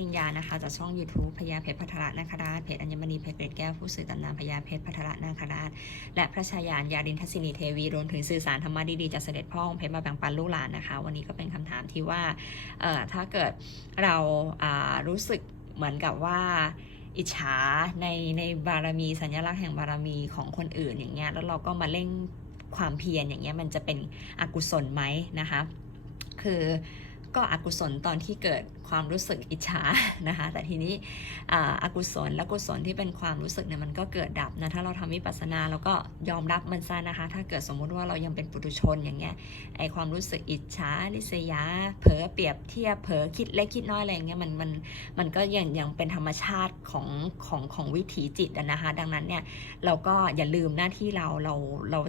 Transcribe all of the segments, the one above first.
ริญญานะคะจากช่อง YouTube พญาเพชรพัทระนาคราชเพจอัญมณีเพชรเกรดแก้วผู้สื่อตำนานพญาเพชรพัทระนาคราชและพระชายานยาดินทศินีเทวีรวมถึงสื่อสารธรรมะดีๆจากเสด็จพ่อองค์เพชรมาแบ่งปันลูกหลานนะคะ วันนี้ก็เป็นคำถามที่ว่าเอ่อถ้าเกิดเราารู้สึกเหมือนกับว่าอิจฉาในในบารมีสัญลักษณ์แห่งบารมีของคนอื่นอย่างเงี้ยแล้วเราก็มาเร่งความเพียรอย่างเงี้ยมันจะเป็นอกุศลไหมนะคะ คือ ก็อกุศลตอนที่เกิดความรู้สึกอิจฉานะคะ แต่ทีนี้อกุศลและกุศลที่เป็นความรู้สึกเนี่ยมันก็เกิดดับนะ ถ้าเราทำวิปัสสนาเราก็ยอมรับมันซะนะคะ ถ้าเกิดสมมุติว่าเรายังเป็นปุถุชนอย่างเงี้ย ไอความรู้สึกอิจฉาลิษยา เผลอเปรียบเทียบ เผลอคิดเล็กคิดน้อยอะไรเงี้ย มันมันมันก็ยังยังเป็นธรรมชาติของของของวิถีจิตนะคะ ดังนั้นเนี่ยเราก็อย่าลืมหน้าที่เราเราเรา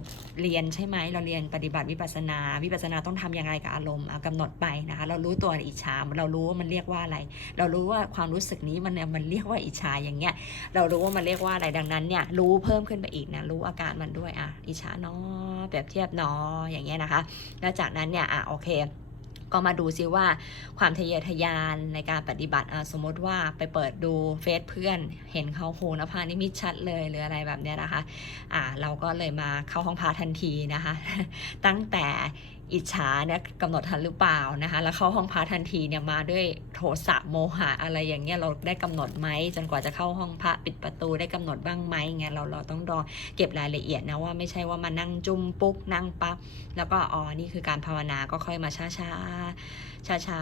เรียนใช่ไหม เราเรียนปฏิบัติวิปัสสนา วิปัสสนาต้องทำยังไงกับอารมณ์เอากำหนดไปนะคะเรารู้ตัวอิจฉาเรารู้ว่ามันเรียกว่าอะไร เรารู้ว่าความรู้สึกนี้มันเนี่ยมันเรียกว่าอิจฉาอย่างเงี้ย เรารู้ว่ามันเรียกว่าอะไรดังนั้นเนี่ยรู้เพิ่มขึ้นไปอีกนะรู้อาการมันด้วยอะอิจฉาเนาะเปรียบเทียบเนาะอย่างเงี้ยนะคะ แล้วจากนั้นเนี่ยอะโอเคก็มาดูซิว่าความทะเยอทะยานในการปฏิบัติสมมติว่าไปเปิดดูเฟซเพื่อน เห็นเขาโหนภานิมิตชัดเลยหรืออะไรแบบเนี้ยนะคะอ่าเราก็เลยมาเข้าห้องพระทันทีนะคะ ตั้งแต่ อิจฉาเนี่ยกำหนดทันหรือเปล่านะคะ แล้วเข้าห้องพระทันทีเนี่ยมาด้วยโทสะโมหะอะไรอย่างเงี้ยเราได้กำหนดไหมจนกว่าจะเข้าห้องพระปิดประตูได้กำหนดบ้างไหมเงี้ยเราเราต้องรอเก็บรายละเอียดนะว่าไม่ใช่ว่ามานั่งจุ้มปุ๊กนั่งปั๊บแล้วก็อ๋อนี่คือการภาวนาก็ค่อยมาช้าช้าช้าช้า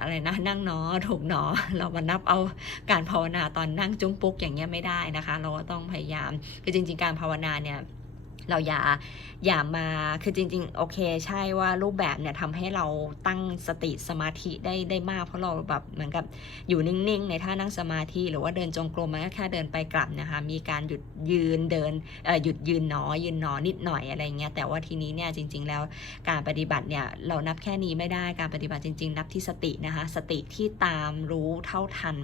อะไรนะนั่งหนอถูกหนอเรามานับเอาการภาวนาตอนนั่งจุ้มปุ๊กอย่างเงี้ยไม่ได้นะคะ เราก็ต้องพยายามคือจริง ๆ การภาวนาเนี่ย เราอย่าอย่ามาคือจริง ๆ โอเค ใช่ว่ารูปแบบเนี่ยทำให้เราตั้งสติสมาธิได้ได้มาก เพราะเราแบบเหมือนกับอยู่นิ่งๆ ในท่านั่งสมาธิ หรือว่าเดินจงกรมมันก็แค่เดินไปกลับนะคะ มีการหยุดยืนเดินเอ่อหยุดยืนหนอยืนหนอนิดหน่อยอะไรเงี้ยแต่ว่าทีนี้เนี่ยจริง ๆ แล้วการปฏิบัติเนี่ยเรานับแค่นี้ไม่ได้การปฏิบัติจริง ๆ นับที่สตินะคะสติที่ตามรู้เท่าทัน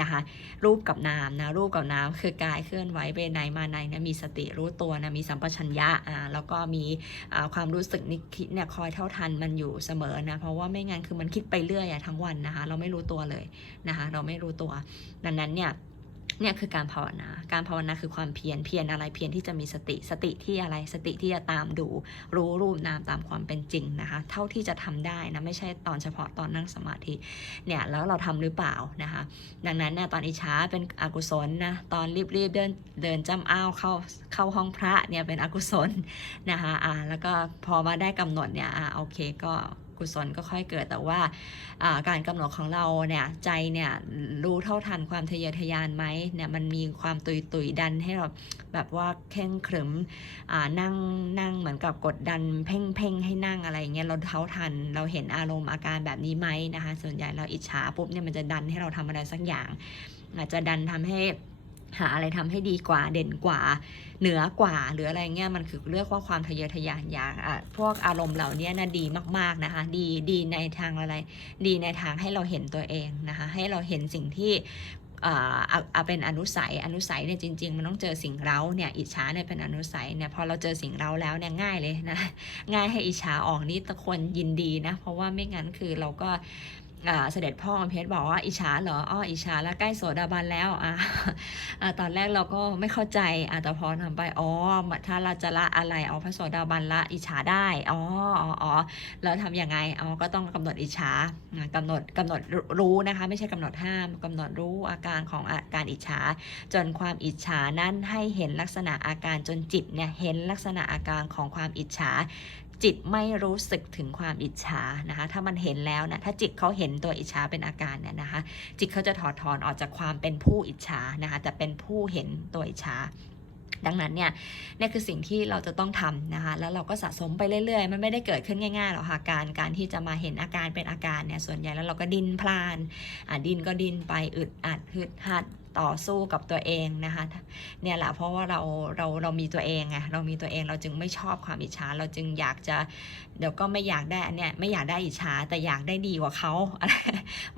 นะคะรูปกับนามนะรูปกับนามคือกายเคลื่อนไหวไปไหนมาไหนนะมีสติรู้ตัวนะมีสัมปชัญญะอ่าแล้วก็มีความรู้สึกนิคิดเนี่ยคอยเท่าทันมันอยู่เสมอนะเพราะว่าไม่งั้นคือมันคิดไปเรื่อยอะทั้งวันนะคะ เราไม่รู้ตัวเลยนะคะ เราไม่รู้ตัวดังนั้นเนี่ย เนี่ยคือการภาวนา การภาวนาคือความเพียร เพียรอะไร เพียรที่จะมีสติ สติที่อะไร สติที่จะตามดู รู้รูปนามตามความเป็นจริงนะคะ เท่าที่จะทำได้นะ ไม่ใช่ตอนเฉพาะตอนนั่งสมาธิ เนี่ย แล้วเราทำหรือเปล่านะคะ ดังนั้นเนี่ยตอนอิจฉาเป็นอกุศลนะ ตอนรีบๆเดินเดินจำอ้าวเข้าเข้าห้องพระเนี่ยเป็นอกุศลนะคะ อ่า แล้วก็พอมาได้กำหนดเนี่ย อ่า โอเค ก็ กุศลก็ค่อยเกิดแต่ว่าการกำหนดของเราเนี่ยใจเนี่ยรู้เท่าทันความทะเยอทะยานไหมเนี่ยมันมีความตุยตุยดันให้เราแบบว่าเข่งขรึมนั่งนั่งเหมือนกับกดดันเพ่งเพ่งให้นั่งอะไรเงี้ยเราเท่าทันเราเห็นอารมณ์อาการแบบนี้ไหมนะคะส่วนใหญ่เราอิจฉาปุ๊บเนี่ยมันจะดันให้เราทำอะไรสักอย่าง อาจจะดันทำให้ หาอะไรทำให้ดีกว่าเด่นกว่า เหนือกว่า หรืออะไรเงี้ยมันคือเรียกว่าความทะเยอทะยานอยากพวกอารมณ์เหล่านี้นะดีมาก ๆนะคะ ดีดีในทางอะไร ดีในทางให้เราเห็นตัวเองนะคะ ให้เราเห็นสิ่งที่อ่าเอาเป็นอนุสัยอนุสัยเนี่ยจริง ๆ มันต้องเจอสิ่งเร้าเนี่ยอิจฉาเนี่ยเป็นอนุสัยเนี่ยพอเราเจอสิ่งเร้าแล้วเนี่ยง่ายเลยนะง่ายให้อิจฉาออกนี่ตะคนยินดีนะเพราะว่าไม่งั้นคือเราก็ เสด็จพ่อเพชรบอกว่าอิจฉาเหรออ้ออิจฉาแล้วใกล้โสดาบันแล้วอะอ่าตอนแรกเราก็ไม่เข้าใจอะแต่พอทำไปอ๋อถ้าเราจะละอะไรเอาพระโสดาบันละอิจฉาได้อ๋ออ๋ออ๋อแล้วทำยังไงอ๋อก็ต้องกำหนดอิจฉาอะกำหนดกำหนดรู้นะคะ ไม่ใช่กำหนดห้ามกำหนดรู้อาการของอาการอิจฉา จนความอิจฉานั้นให้เห็นลักษณะอาการจนจิตเนี่ยเห็นลักษณะอาการของความอิจฉา จิตไม่รู้สึกถึงความอิจฉานะคะ ถ้ามันเห็นแล้วนะ ถ้าจิตเขาเห็นตัวอิจฉาเป็นอาการเนี่ยนะคะ จิตเขาจะถอดถอนออกจากความเป็นผู้อิจฉานะคะแต่เป็นผู้เห็นตัวอิจฉาดังนั้นเนี่ยนี่คือสิ่งที่เราจะต้องทำนะคะ แล้วเราก็สะสมไปเรื่อยๆ มันไม่ได้เกิดขึ้นง่ายๆหรอกค่ะการการที่จะมาเห็นอาการเป็นอาการเนี่ยส่วนใหญ่แล้วเราก็ดินพลานอะดินก็ดินไปอึดอัดฮึดฮัด ต่อสู้กับตัวเองนะคะเนี่ยแหละเพราะว่าเราเราเรามีตัวเองไงเรามีตัวเองเราจึงไม่ชอบความอิจฉาเราจึงอยากจะเดี๋ยวก็ไม่อยากได้อันเนี่ยไม่อยากได้อิจฉาแต่อยากได้ดีกว่าเขา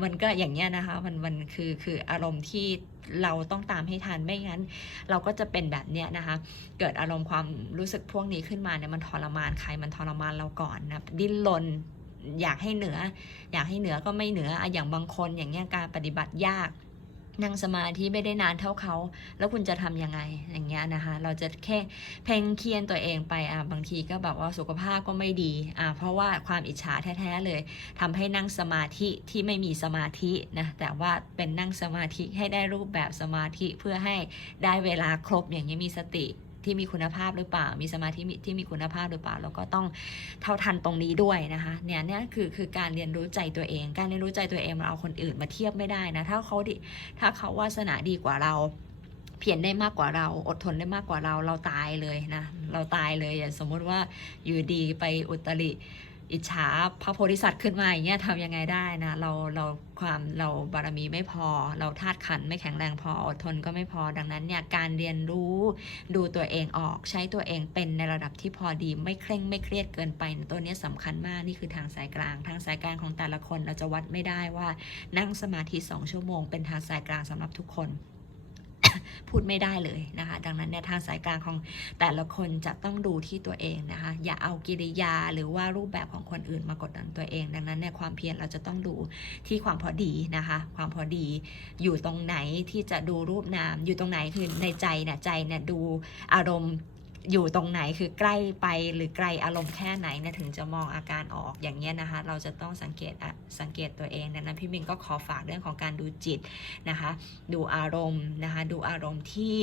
มันก็อย่างเงี้ยนะคะมันมันคือคืออารมณ์ที่เราต้องตามให้ทันไม่งั้น เราก็จะเป็นแบบเนี้ยนะคะ เกิดอารมณ์ความรู้สึกพวกนี้ขึ้นมาเนี่ยมันทรมานใครมันทรมานเราก่อนนะดิ้นรนอยากให้เหนือ อยากให้เหนือก็ไม่เหนืออะอย่างบางคนอย่างเงี้ยการปฏิบัติยาก นั่งสมาธิไม่ได้นานเท่าเขา แล้วคุณจะทำยังไงอย่างเงี้ยนะคะ เราจะแค่เพ่งเคียนตัวเองไปอะบางทีก็แบบว่าสุขภาพก็ไม่ดีอะเพราะว่าความอิจฉาแท้ๆเลยทำให้นั่งสมาธิที่ไม่มีสมาธินะแต่ว่าเป็นนั่งสมาธิให้ได้รูปแบบสมาธิเพื่อให้ได้เวลาครบอย่างนี้ยมีสติ ที่มีคุณภาพหรือเปล่า มีสมาธิที่มีคุณภาพหรือเปล่า แล้วก็ต้องเท่าทันตรงนี้ด้วยนะคะเนี่ยเนี่ยคือคือการเรียนรู้ใจตัวเอง การเรียนรู้ใจตัวเองมาเอาคนอื่นมาเทียบไม่ได้นะถ้าเขาดิถ้าเขาวาสนาดีกว่าเราเพียรได้มากกว่าเราอดทนได้มากกว่าเราเราตายเลยนะ เราตายเลยอย่างสมมุติว่าอยู่ดีไปอุตริ อิจฉาพระโพธิสัตว์ขึ้นมาอย่างเงี้ยทำยังไงได้นะเราเราความเราบารมีไม่พอ เราธาตุขันไม่แข็งแรงพออดทนก็ไม่พอดังนั้นเนี่ยการเรียนรู้ดูตัวเองออกใช้ตัวเองเป็นในระดับที่พอดีไม่เคร่งไม่เครียดเกินไปตัวเนี้ยสำคัญมากนี่คือทางสายกลาง ทางสายกลางของแต่ละคนเราจะวัดไม่ได้ว่านั่งสมาธิสองชั่วโมง เป็นทางสายกลางสำหรับทุกคน พูดไม่ได้เลยนะคะ ดังนั้นเนี่ยทางสายกลางของแต่ละคนจะต้องดูที่ตัวเองนะคะ อย่าเอากิริยาหรือว่ารูปแบบของคนอื่นมากดดันตัวเอง ดังนั้นเนี่ยความเพียรเราจะต้องดูที่ความพอดีนะคะ ความพอดีอยู่ตรงไหนที่จะดูรูปนามอยู่ตรงไหนคือในใจเนี่ยใจเนี่ยดูอารมณ์ อยู่ตรงไหนคือใกล้ไปหรือไกลอารมณ์แค่ไหนเนี่ยถึงจะมองอาการออกอย่างเงี้ยนะคะ เราจะต้องสังเกตสังเกตตัวเองดังนั้นพี่มินก็ขอฝากเรื่องของการดูจิตนะคะ ดูอารมณ์นะคะ ดูอารมณ์ที่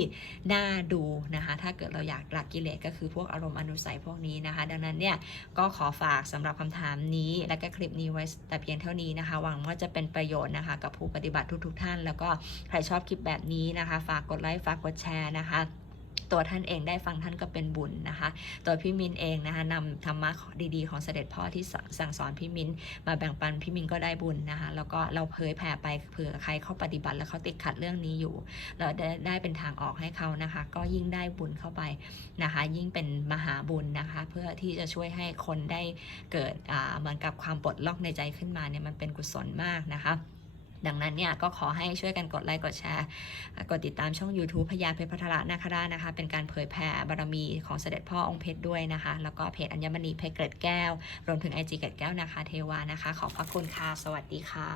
น่าดูนะคะ ถ้าเกิดเราอยากละกกิเลสก็คือพวกอารมณ์อนุสัยพวกนี้นะคะ ดังนั้นเนี่ยก็ขอฝากสำหรับคำถามนี้ และก็คลิปนี้ไว้แต่เพียงเท่านี้นะคะหวังว่าจะเป็นประโยชน์นะคะ กับผู้ปฏิบัติทุกๆทท่าน แล้วก็ใครชอบคลิปแบบนี้นะคะ ฝากกดไลค์ฝากกดแชร์นะคะ ตัวท่านเองได้ฟังท่านก็เป็นบุญนะคะ ตัวพี่มินเองนะคะนำธรรมะดีๆ ของเสด็จพ่อที่สั่งสอนพี่มินมาแบ่งปันพี่มินก็ได้บุญนะคะ แล้วก็เราเผยแผ่ไปเผื่อใครเข้าปฏิบัติแล้วเขาติดขัดเรื่องนี้อยู่ เราได้ได้เป็นทางออกให้เขานะคะ ก็ยิ่งได้บุญเข้าไปนะคะ ยิ่งเป็นมหาบุญนะคะ เพื่อที่จะช่วยให้คนได้เกิดเหมือนกับความปลดล็อกในใจขึ้นมาเนี่ยมันเป็นกุศลมากนะคะ ดังนั้นเนี่ยก็ขอให้ช่วยกันกดไลค์กดแชร์ กดติดตามช่อง YouTube พญาเพชรพัทระนาคราชนะคะ เป็นการเผยแผ่บารมีของเสด็จพ่อองค์เพชรด้วยนะคะ แล้วก็เพจอัญมณีเพชรเกล็ดแก้ว รวมถึงไอจีเกล็ดแก้วนะคะเทวานะคะ ขอบพระคุณค่ะ สวัสดีค่ะ